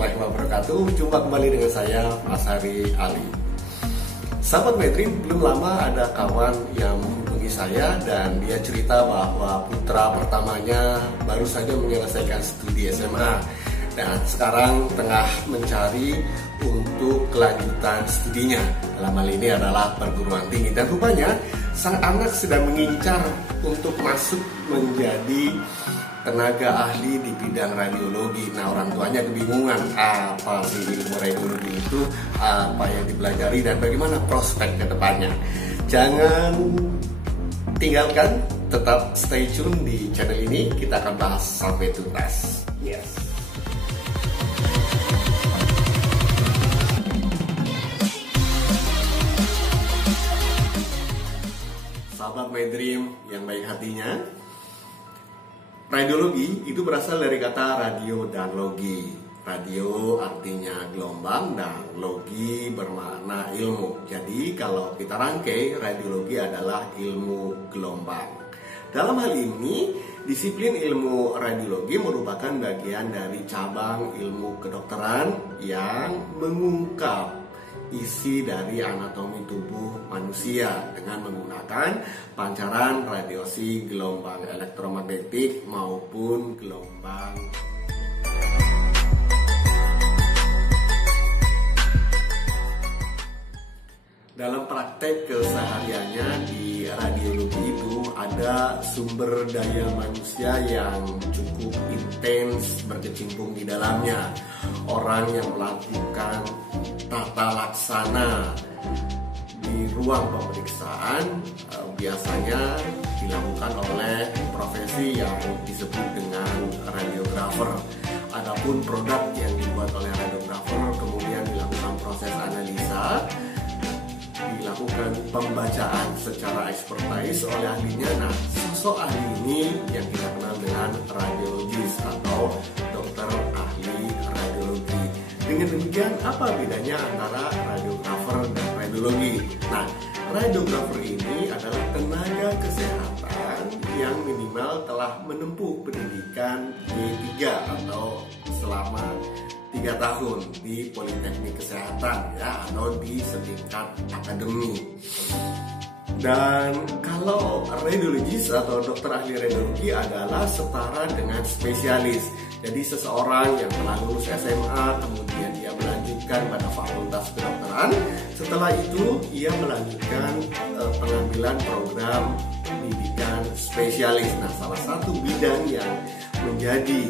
warahmatullahi wabarakatuh. Jumpa kembali dengan saya, Mas Hari Ali. Sahabat Medrim, belum lama ada kawan yang menghubungi saya dan dia cerita bahwa putra pertamanya baru saja menyelesaikan studi SMA dan sekarang tengah mencari untuk kelanjutan studinya. Dalam hal ini adalah perguruan tinggi, dan rupanya sang anak sedang mengincar untuk masuk menjadi tenaga ahli di bidang radiologi. Nah, orang tuanya kebingungan apa sih ilmu radiologi itu, apa yang dipelajari dan bagaimana prospek ke depannya. Jangan tinggalkan, tetap stay tune di channel ini, kita akan bahas sampai tuntas. Yes. Sahabat My Dream yang baik hatinya, radiologi itu berasal dari kata radio dan logi. Radio artinya gelombang dan logi bermakna ilmu. Jadi kalau kita rangkai, radiologi adalah ilmu gelombang. Dalam hal ini, disiplin ilmu radiologi merupakan bagian dari cabang ilmu kedokteran yang mengungkap isi dari anatomi tubuh manusia dengan menggunakan pancaran radiasi gelombang elektromagnetik maupun gelombang. Dalam praktek kesehariannya di radiologi itu ada sumber daya manusia yang cukup intens berkecimpung di dalamnya. Orang yang melakukan tata laksana di ruang pemeriksaan biasanya dilakukan oleh profesi yang disebut dengan radiografer. Adapun produk yang dibuat oleh radiografer kemudian dilakukan proses analisa, dilakukan pembacaan secara expertise oleh ahlinya. Nah, sosok ahli ini yang kita kenal dengan radiologis atau dokter ahli radiologi. Dengan demikian, apa bedanya antara radiografer dan radiologi? Nah, radiografer ini adalah tenaga kesehatan yang minimal telah menempuh pendidikan D3 atau selama 3 tahun di Politeknik Kesehatan ya, atau di setingkat akademi. Dan kalau radiologis atau dokter ahli radiologi adalah setara dengan spesialis. Jadi seseorang yang telah lulus SMA kemudian dia melanjutkan pada fakultas kedokteran, setelah itu ia melanjutkan pengambilan program pendidikan spesialis. Nah, salah satu bidang yang menjadi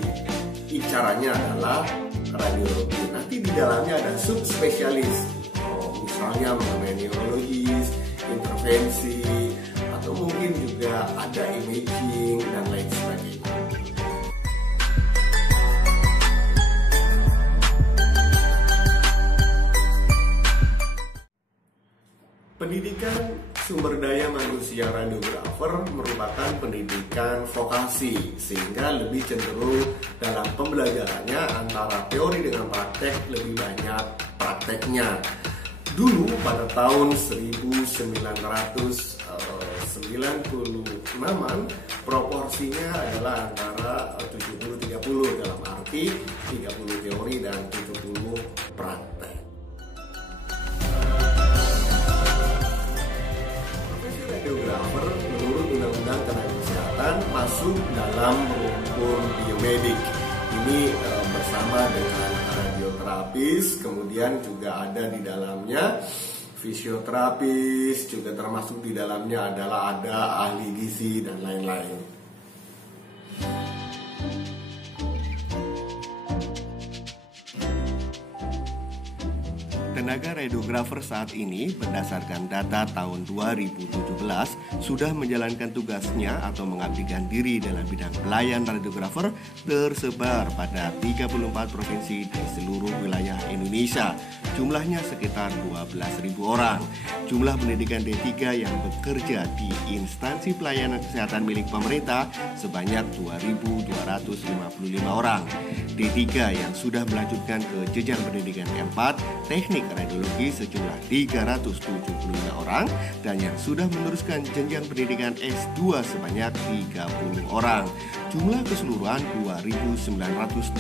incarannya adalah radiologi. Nanti di dalamnya ada subspesialis, misalnya mengenai neurologis, intervensi, atau mungkin juga ada imaging dan lain sebagainya. Pendidikan sumber daya manusia radiografer merupakan pendidikan vokasi, sehingga lebih cenderung dalam pembelajarannya antara teori dengan praktek, lebih banyak prakteknya. Dulu pada tahun 1996-an proporsinya adalah antara 70-30, dalam arti 30 teori dan 70 praktek. Radiografer menurut Undang-Undang Tenaga Kesehatan masuk dalam rumpun biomedik. Ini bersama dengan radioterapis, kemudian juga ada di dalamnya fisioterapis, juga termasuk di dalamnya adalah ada ahli gizi dan lain-lain. Tenaga radiografer saat ini berdasarkan data tahun 2017 sudah menjalankan tugasnya atau mengabdikan diri dalam bidang pelayan radiografer tersebar pada 34 provinsi di seluruh wilayah Indonesia. jumlahnya sekitar 12.000 orang. Jumlah pendidikan D3 yang bekerja di instansi pelayanan kesehatan milik pemerintah sebanyak 2.255 orang. D3 yang sudah melanjutkan ke jenjang pendidikan keempat, teknik radiologi sejumlah 375 orang, dan yang sudah meneruskan jenjang pendidikan S2 sebanyak 30 orang. Jumlah keseluruhan 2.966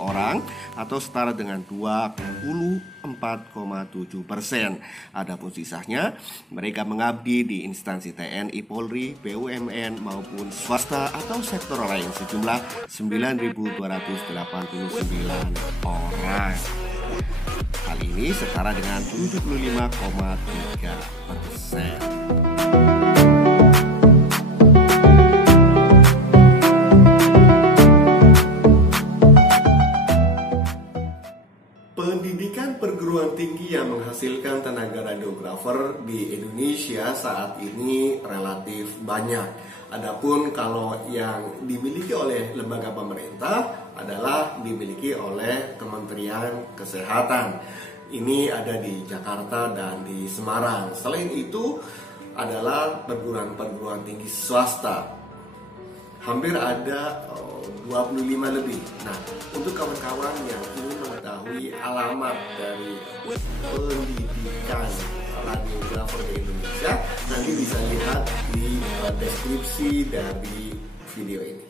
orang atau setara dengan 24,7%. Adapun sisanya mereka mengabdi di instansi TNI, Polri, BUMN maupun swasta atau sektor lain sejumlah 9.289 orang. Hal ini setara dengan 75,3%. Pendidikan perguruan tinggi yang menghasilkan tenaga radiografer di Indonesia saat ini relatif banyak. Adapun kalau yang dimiliki oleh lembaga pemerintah adalah dimiliki oleh Kementerian Kesehatan. Ini ada di Jakarta dan di Semarang. Selain itu adalah perguruan tinggi swasta. Hampir ada 25 lebih. Nah, untuk kawan-kawan yang ingin mengetahui alamat dari pendidikan radiografer di Indonesia, nanti bisa lihat di deskripsi dari video ini.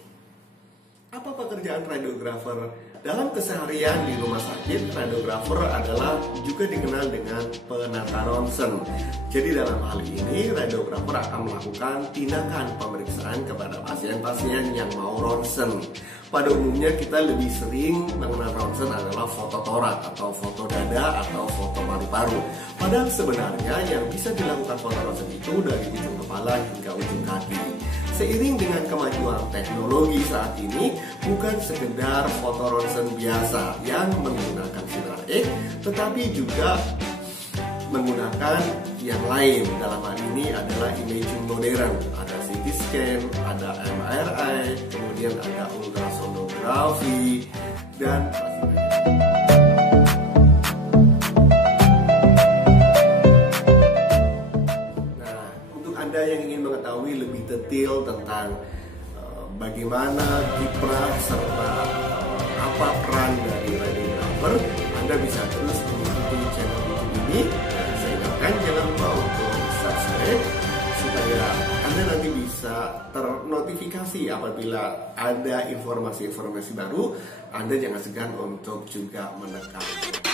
Apa pekerjaan radiografer? Dalam keseharian di rumah sakit, radiografer adalah juga dikenal dengan penata ronsen. Jadi dalam hal ini, radiografer akan melakukan tindakan pemeriksaan kepada pasien-pasien yang mau ronsen. Pada umumnya kita lebih sering mengenal ronsen adalah foto torak atau foto dada atau foto paru-paru. Padahal sebenarnya yang bisa dilakukan foto ronsen itu dari ujung kepala hingga ujung kaki. Seiring dengan kemajuan teknologi saat ini, bukan sekedar foto ronsen biasa yang menggunakan sinar X, tetapi juga menggunakan yang lain. Dalam hal ini adalah imaging modern, ada CT scan, ada MRI, kemudian ada ultrasonografi, dan yang ingin mengetahui lebih detail tentang bagaimana kiprah serta apa peran dari radiografer, Anda bisa terus mengikuti channel YouTube ini. Dan saya ingatkan jangan lupa untuk subscribe supaya Anda nanti bisa ternotifikasi apabila ada informasi-informasi baru. Anda jangan segan untuk juga menekan